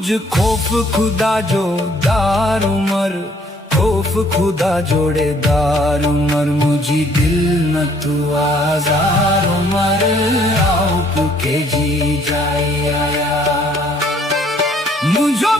मुझ खौफ खुदा जो दार उमर, खौफ खुदा जोड़े दार उमर, मुझी दिल न तू आजार उमर, आओ के जी जाई आया मुझो